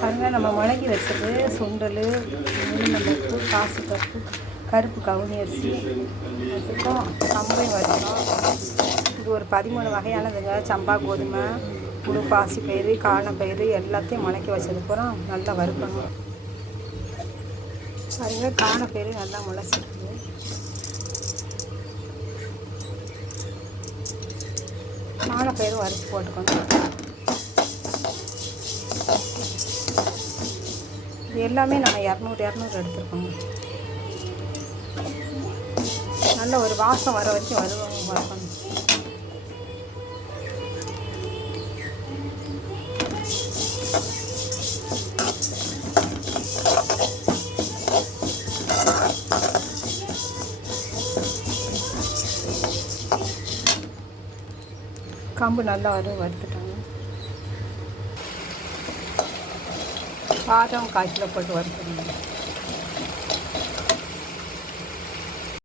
பாருங்கள், நம்ம முளகி வச்சது சுண்டல், உளுந்தம்பருப்பு, பாசிப்பருப்பு, கருப்பு கவுனி அரிசி, அதுக்கும் கம்பையும் வறுக்கணும். இது ஒரு 13 வகையானதுங்க. சம்பா கோதுமை, முழு பாசிப்பயிறு, காணப்பயிறு எல்லாத்தையும் முளைக்க வச்சதுக்கப்புறம் நல்லா வறுக்கணும். பாருங்கள், காணப்பயிறு நல்லா முளைச்சிருக்கு. காணப்பயிறு வறுத்து போட்டுக்கணும். இது எல்லாமே நம்ம 200 எடுத்துருக்கோங்க. நல்ல ஒரு வாசம் வர வரைக்கும் வறுக்கணும். கம்பு நல்லா வறுத்துட்டாங்க. பாதாம் 1/4 கிலோ போட்டு வறுத்துக்கணும்.